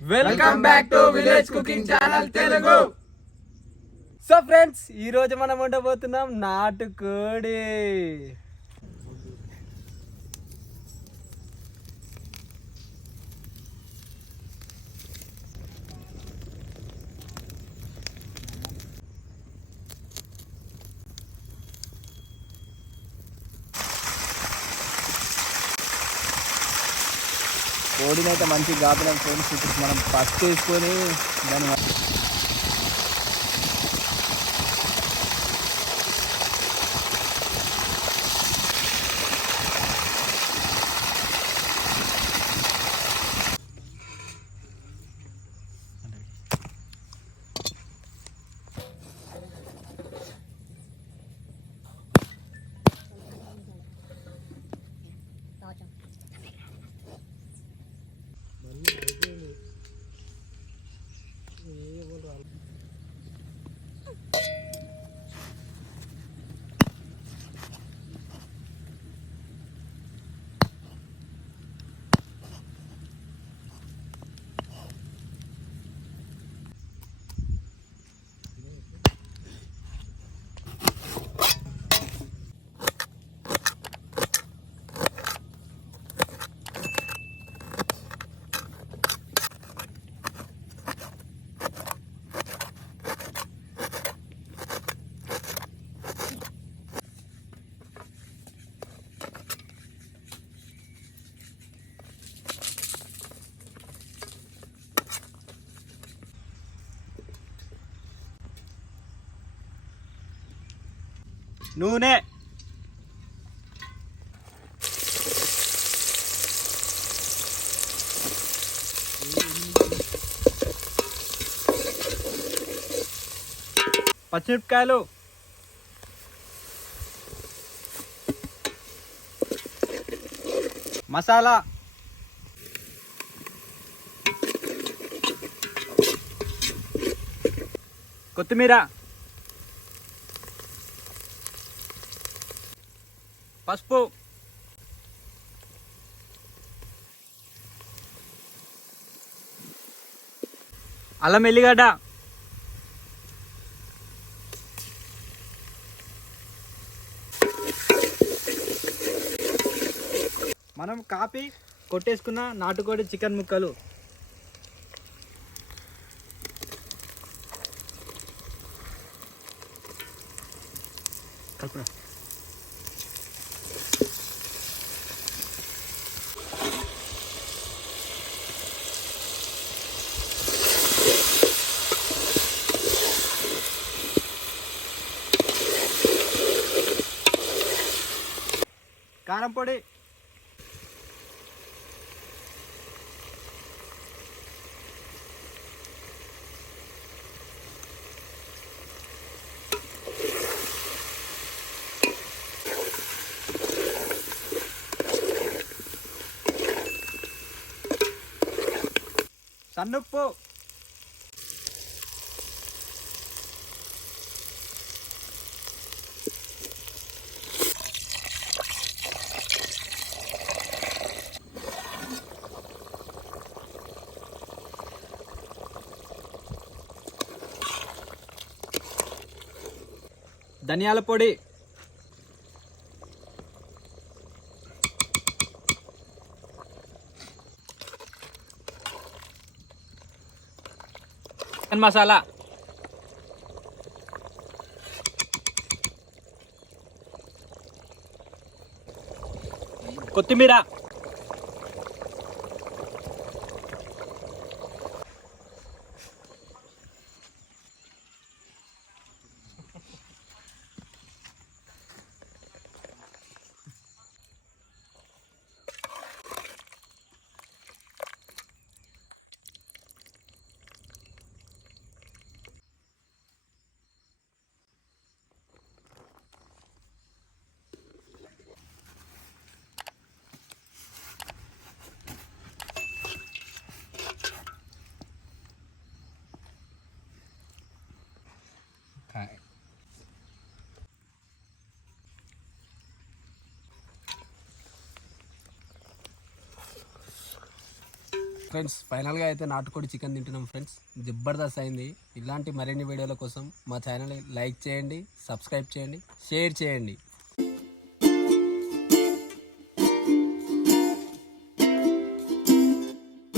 Welcome back to village cooking channel Telugu. So friends, ఈ రోజు మనం వండబోతున్నాం నాటుకోడి. కోడిని అయితే మంచి గాతులను ఫ్రెండ్స్. ఇప్పుడు మనం పసుపు వేసుకొని దాన్ని నూనె, పచ్చిమిరపకాయలు, మసాలా, కొత్తిమీర, పసుపు, అల్లం ఎల్లిగడ్డ, మనం కాపీ కొట్టేసుకున్న నాటుకోడి చికెన్ ముక్కలు, కలుపురా. కారం పొడి, సన్నుప్పు, ధనియాల పొడి, చికెన్ మసాలా, కొత్తిమీర, ఫ్రెండ్స్ ఫైనల్గా అయితే నాటుకోడి చికెన్ తింటున్నాం ఫ్రెండ్స్. జబర్దస్త్ అయింది. ఇలాంటి మరిన్ని వీడియోల కోసం మా ఛానల్ లైక్ చేయండి, సబ్స్క్రైబ్ చేయండి, షేర్ చేయండి.